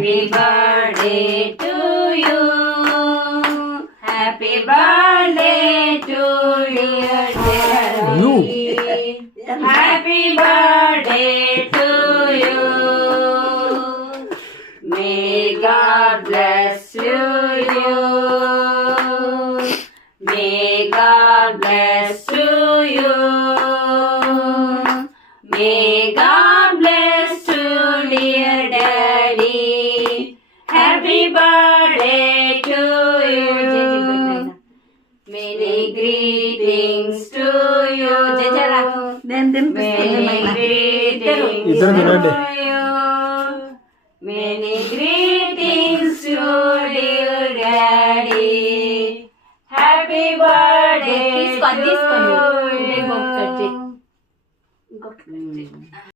Happy birthday to you. Happy birthday to you. Happy birthday to you. May God bless you. May God bless you. May God bless you, dear Daddy. Happy birthday to you. Many greetings to you. Many greetings to you. Many greetings to dear Daddy. Happy birthday to you.